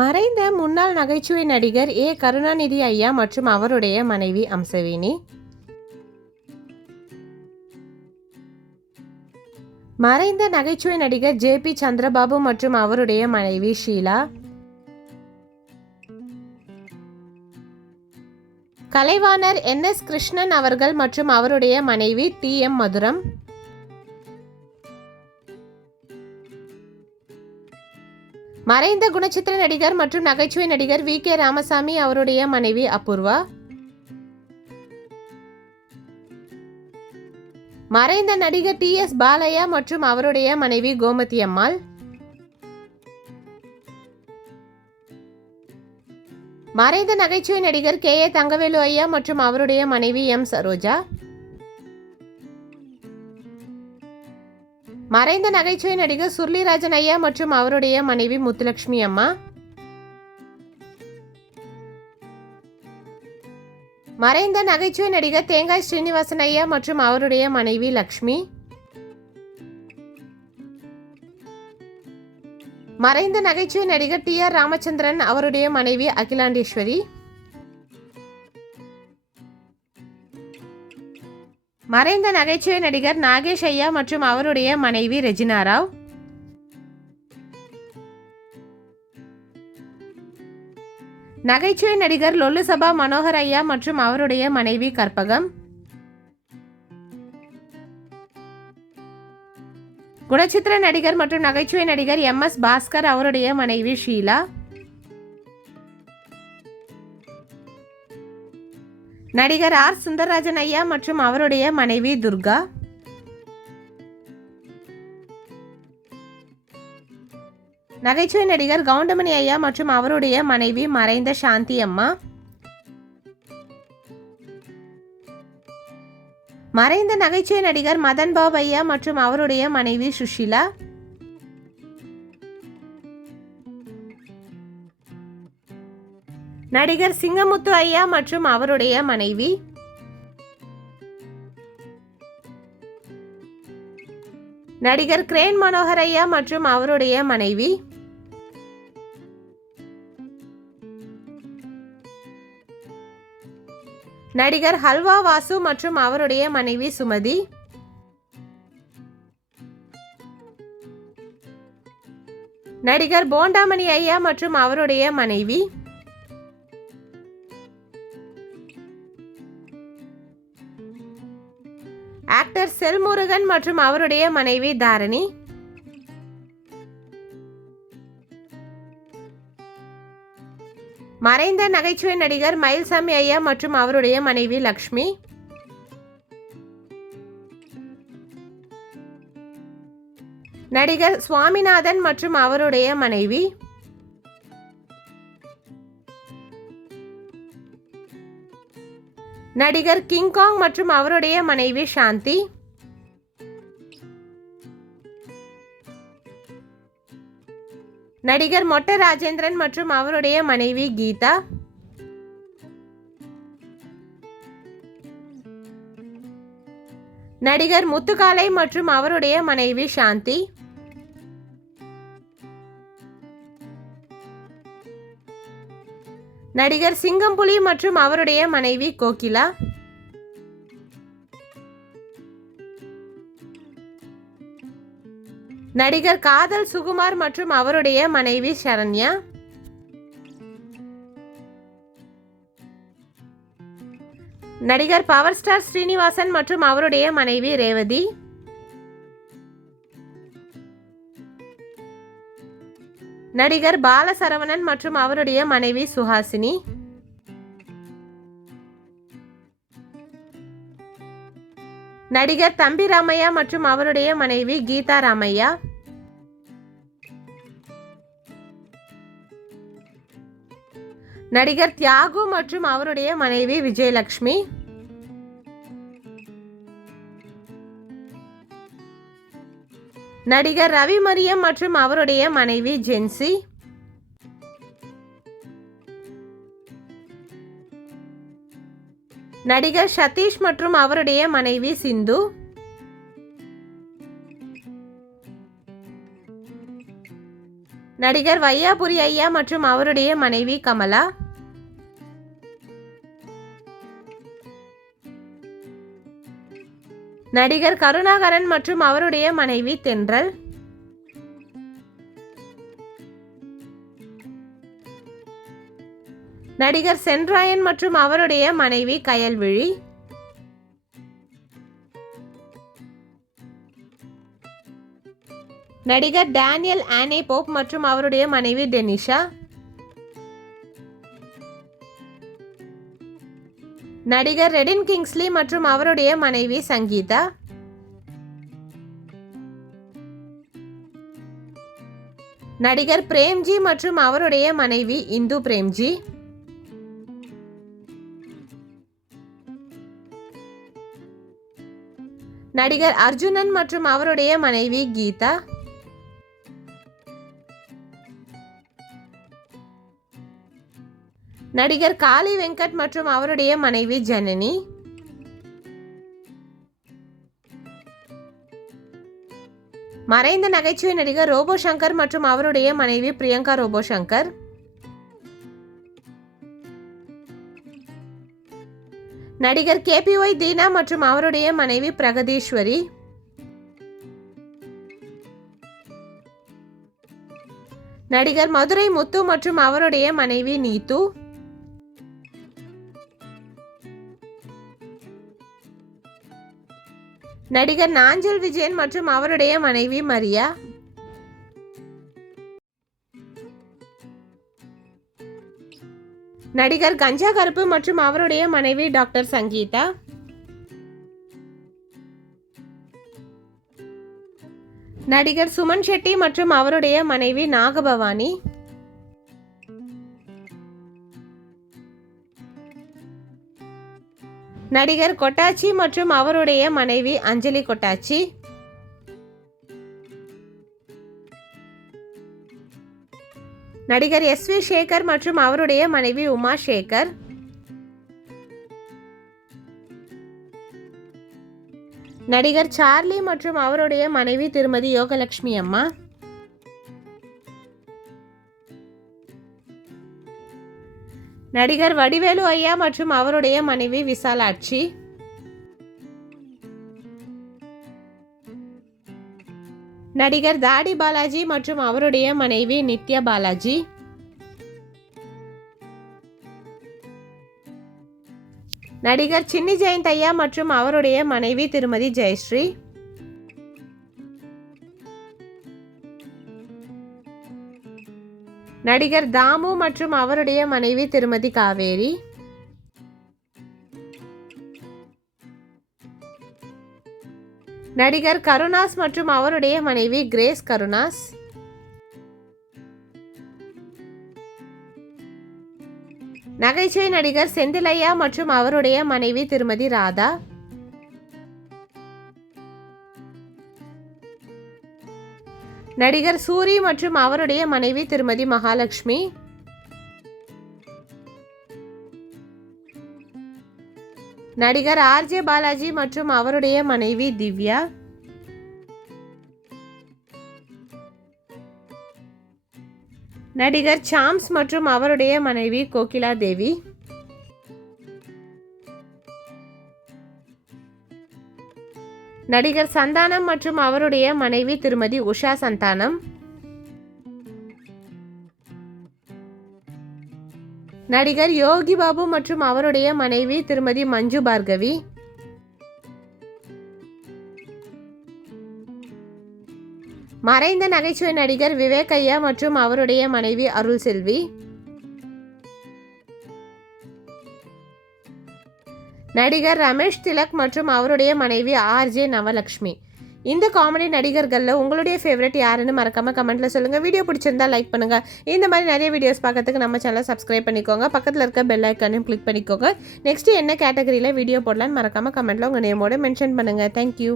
மறைந்த முன்னாள் நகைச்சுவை நடிகர் ஏ கருணாநிதி ஐயா மற்றும் அவருடைய மனைவி அம்சவேணி. மறைந்த நகைச்சுவை நடிகர் ஜே.பி. சந்திரபாபு மற்றும் அவருடைய மனைவி ஷீலா. கலைவாணர் என்.எஸ். கிருஷ்ணன் அவர்கள் மற்றும் அவருடைய மனைவி டி.எம். மதுரம். மறைந்த குணச்சித்திர நடிகர் மற்றும் நகைச்சுவை நடிகர் வி.கே. ராமசாமி அவருடைய மனைவி அபூர்வா. மறைந்த நடிகர் டி.எஸ். பாலையா மற்றும் அவருடைய மனைவி கோமதி அம்மாள். மறைந்த நகைச்சுவை நடிகர் கே.ஏ. தங்கவேலு ஐயா மற்றும் அவருடைய மனைவி எம். சரோஜா. மறைந்த நகைச்சுவை நடிகர் சுருளிராஜன் ஐயா மற்றும் அவருடைய மனைவி முத்துலட்சுமி அம்மா. மறைந்த நகைச்சுவை நடிகர் தேங்காய் ஸ்ரீனிவாசன் ஐயா மற்றும் அவருடைய மனைவி லக்ஷ்மி. மறைந்த நகைச்சுவை நடிகர் டி.ஆர். ராமச்சந்திரன் அவருடைய மனைவி அகிலாண்டேஸ்வரி. மறைந்த நகைச்சுவை நடிகர் நாகேஷ் ஐயா மற்றும் அவருடைய மனைவி ரெஜினா ராவ். நகைச்சுவை நடிகர் லொல்லு சபா மனோகர் ஐயா மற்றும் அவருடைய மனைவி கற்பகம். குணச்சித்திர நடிகர் மற்றும் நகைச்சுவை நடிகர் எம்.எஸ். பாஸ்கர் அவருடைய மனைவி ஷீலா. நடிகர் ஆர். சுந்தரராஜன் ஐயா மற்றும் அவருடைய மனைவி துர்கா. நகைச்சுவை நடிகர் கவுண்டமணி ஐயா மற்றும் அவருடைய மனைவி மறைந்த சாந்தி அம்மா. மறைந்த நகைச்சுவை நடிகர் மதன் பாபு ஐயா மற்றும் அவருடைய மனைவி சுஷீலா. நடிகர் சிங்கமுத்து ஐயா மற்றும் அவருடைய மனைவி. நடிகர் கிரேன் மனோகர் ஐயா மற்றும் அவருடைய மனைவி. நடிகர் ஹல்வா வாசு மற்றும் அவருடைய மனைவி சுமதி. நடிகர் போண்டாமணி ஐயா மற்றும் அவருடைய மனைவி. ஆக்டர் செல்முருகன் மற்றும் அவருடைய மனைவி தாரணி. மறைந்த நகைச்சுவை நடிகர் மயில்சாமி ஐயா மற்றும் அவருடைய மனைவி லக்ஷ்மி. நடிகர் சுவாமிநாதன் மற்றும் அவருடைய மனைவி. நடிகர் கிங்காங் மற்றும் அவருடைய மனைவி சாந்தி. நடிகர் மொட்ட ராஜேந்திரன் மற்றும் அவருடைய மனைவி கீதா. நடிகர் முத்துக்காலை மற்றும் அவருடைய மனைவி சாந்தி. நடிகர் சிங்கம்புலி மற்றும் அவருடைய மனைவி கோகிலா. நடிகர் காதல் சுகுமார் மற்றும் அவருடைய மனைவி சரண்யா. நடிகர் பவர் ஸ்டார் ஸ்ரீனிவாசன் மற்றும் அவருடைய மனைவி ரேவதி. நடிகர் பாலசரவணன் மற்றும் அவருடைய மனைவி சுஹாசினி. நடிகர் தம்பி ராமையா மற்றும் அவருடைய மனைவி கீதா ராமையா. நடிகர் தியாகு மற்றும் அவருடைய மனைவி விஜயலட்சுமி. நடிகர் ரவி மரியம் மற்றும் அவருடைய மனைவி ஜென்சி. நடிகர் சதீஷ் மற்றும் அவருடைய மனைவி சிந்து. நடிகர் வையாபுரி ஐயா மற்றும் அவருடைய மனைவி கமலா. நடிகர் கருணாகரன் மற்றும் அவருடைய மனைவி தென்றல். நடிகர் சென்ராயன் மற்றும் அவருடைய மனைவி கயல்விழி. நடிகர் டேனியல் ஆனே போப் மற்றும் அவருடைய மனைவி டெனிஷா. நடிகர் ரெடின் கிங்ஸ்லி மற்றும் அவருடைய மனைவி சங்கீதா. நடிகர் பிரேம்ஜி மற்றும் அவருடைய மனைவி இந்து பிரேம்ஜி. நடிகர் அர்ஜுனன் மற்றும் அவருடைய மனைவி கீதா. நடிகர் காளி வெங்கட் மற்றும் அவருடைய மனைவி ஜனனி. மறைந்த நகைச்சுவை நடிகர் ரோபோ சங்கர் மற்றும் அவருடைய மனைவி பிரியங்கா ரோபோ சங்கர். நடிகர் கேபிஒய் தீனா மற்றும் அவருடைய மனைவி பிரகதீஸ்வரி. நடிகர் மதுரை முத்து மற்றும் அவருடைய மனைவி நீத்து. நடிகர் நாஞ்சல் விஜயன் மற்றும் அவருடைய மனைவி மரியா. நடிகர் கஞ்சா கருப்பு மற்றும் அவருடைய மனைவி டாக்டர் சங்கீதா. நடிகர் சுமன் ஷெட்டி மற்றும் அவருடைய மனைவி நாகபவானி. நடிகர் கொட்டாச்சி மற்றும் அவருடைய மனைவி அஞ்சலி கொட்டாச்சி. நடிகர் எஸ் வி சேகர் மற்றும் அவருடைய மனைவி உமா சேகர். நடிகர் சார்லி மற்றும் அவருடைய மனைவி திருமதி யோகலட்சுமி அம்மா. நடிகர் வடிவேலு ஐயா மற்றும் அவருடைய மனைவி விசாலாட்சி. நடிகர் தாடி பாலாஜி மற்றும் அவருடைய மனைவி நித்யா பாலாஜி. நடிகர் சின்னி ஜெயந்த் ஐயா மற்றும் அவருடைய மனைவி திருமதி ஜெயஸ்ரீ. நடிகர் தாமு மற்றும் அவருடைய மனைவி திருமதி காவேரி. நடிகர் கருணாஸ் மற்றும் அவருடைய மனைவி கிரேஸ் கருணாஸ். நகைச்சுவை நடிகர் செந்திலையா மற்றும் அவருடைய மனைவி திருமதி ராதா. நடிகர் சூரி மற்றும் அவருடைய மனைவி திருமதி மகாலட்சுமி. நடிகர் ஆர்ஜே பாலாஜி மற்றும் அவருடைய மனைவி திவ்யா. நடிகர் சாம்ஸ் மற்றும் அவருடைய மனைவி கோகிலா தேவி. நடிகர் சந்தானம் மற்றும் அவருடைய மனைவி திருமதி உஷா சந்தானம். நடிகர் யோகி பாபு மற்றும் அவருடைய மனைவி திருமதி மஞ்சு பார்கவி. மறைந்த நகைச்சுவை நடிகர் விவேக் ஐயா மற்றும் அவருடைய மனைவி அருள் செல்வி. நடிகர் ரமேஷ் திலக் மற்றும் அவருடைய மனைவி ஆர்ஜே நவலக்ஷ்மி. இந்த காமெடி நடிகர்களில் உங்களுடைய ஃபேவரட் யாருன்னு மறக்காமல் கமெண்ட்டில் சொல்லுங்கள். வீடியோ பிடிச்சிருந்தா லைக் பண்ணுங்கள். இந்த மாதிரி நிறைய வீடியோஸ் பார்க்கறதுக்கு நம்ம சேனலை சப்ஸ்கிரைப் பண்ணிக்கோங்க. பக்கத்தில் இருக்க பெல் ஐக்கானையும் கிளிக் பண்ணிக்கோங்க. நெக்ஸ்ட்டு என்ன கேட்டகரியில் வீடியோ போடலான்னு மறக்காமல் கமெண்ட்டில் உங்கள் நேமோட மென்ஷன் பண்ணுங்கள். தேங்க்யூ.